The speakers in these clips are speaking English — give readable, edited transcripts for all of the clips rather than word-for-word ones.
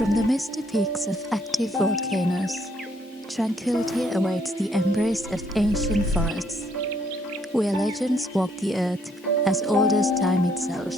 From the misty peaks of active volcanoes, tranquility awaits the embrace of ancient forests, where legends walk the earth as old as time itself.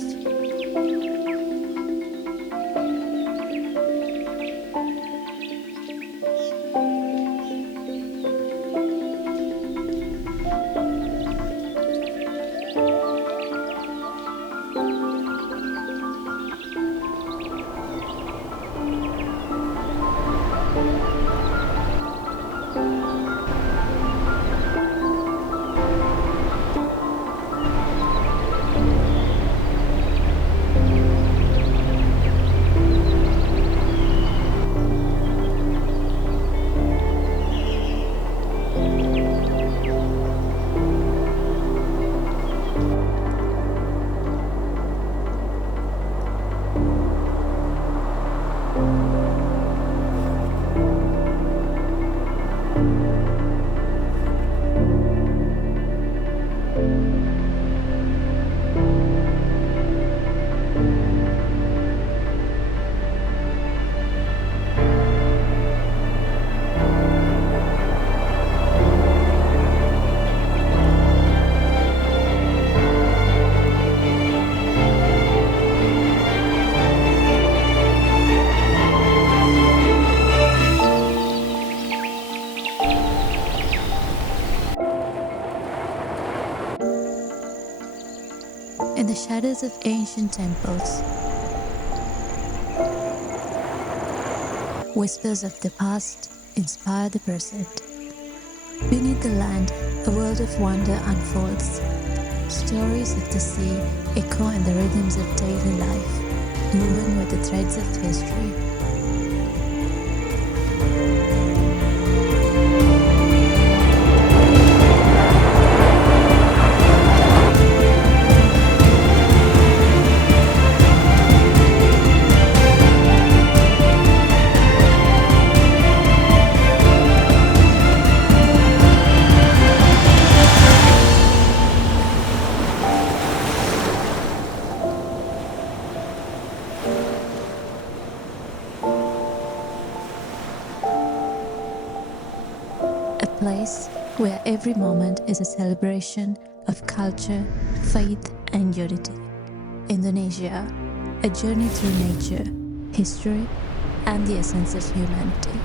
In the shadows of ancient temples, whispers of the past inspire the present. Beneath the land, a world of wonder unfolds. Stories of the sea echo in the rhythms of daily life, woven with the threads of history. A place where every moment is a celebration of culture, faith, and unity. Indonesia, a journey through nature, history, and the essence of humanity.